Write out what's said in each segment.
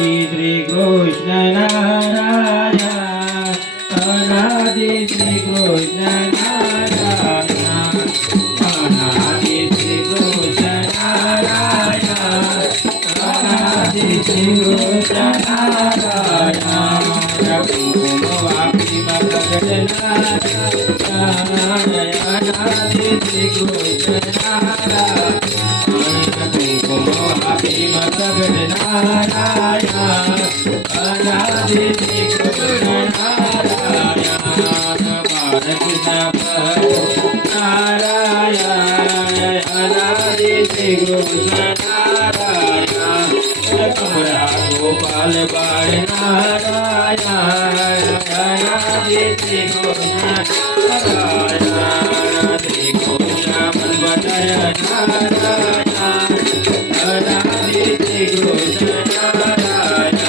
અનાદિ શ્રી કૃષ્ણ નારાયણ અનાદિ શ્રી કૃષ્ણ નારાયણ અનાદિ શ્રી કૃષ્ણ નારાયણ અનાદિ શ્રી કૃષ્ણ નારાયણ કુમકુમ વાપી મગજ નારાયણ અનાદિ શ્રી કૃષ્ણ નારાયણ કુમકુમ વાપી મગજ નારાયણ અનાદિ શ્રી કૃષ્ણ નારાયણ બાળકૃષ્ણ નારાયણ અનાદિ શ્રી કૃષ્ણ નારાયણ કમળા ગોપાલ બાળ નારાયણ અનાદિ શ્રી કૃષ્ણ નારાયણ શ્રી કૃષ્ણ મનવદય નારાયણ અનાદિ શ્રી કૃષ્ણ નારાયણ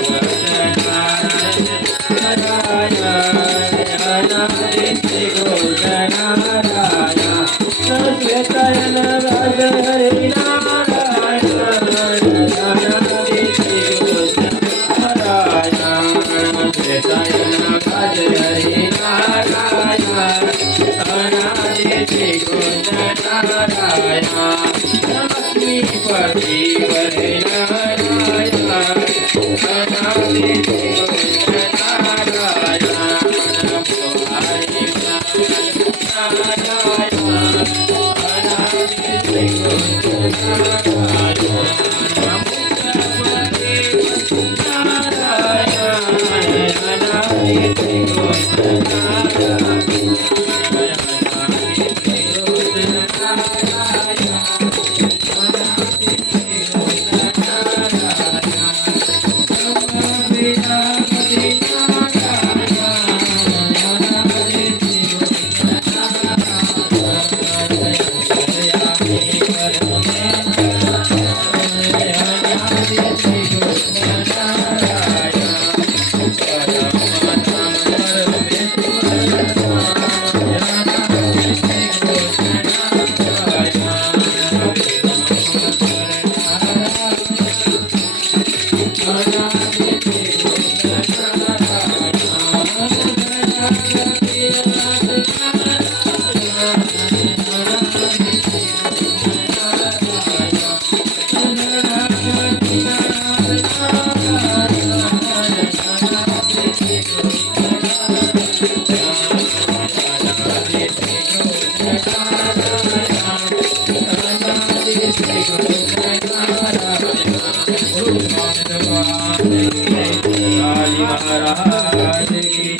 પ્રગટ નારાયણ અનાદિ શ્રી કૃષ્ણ નારાયણ શ્વેતાયન રાજ હરિ નારાયણ અનાદિ શ્રી કૃષ્ણ નારાયણ શ્વેતાયન રાજ હરિ નારાયણ અનાદિ શ્રી કૃષ્ણ નારાયણ લક્ષ્મીપતિ વરે નારાયણ અનાદિ શ્રી કૃષ્ણ નારાયણ પુરારી નારાયણ અનાદિ શ્રી કૃષ્ણ નારાયણ નારાયણ અનાદિ શ્રી કૃષ્ણ નારાયણ महाराज की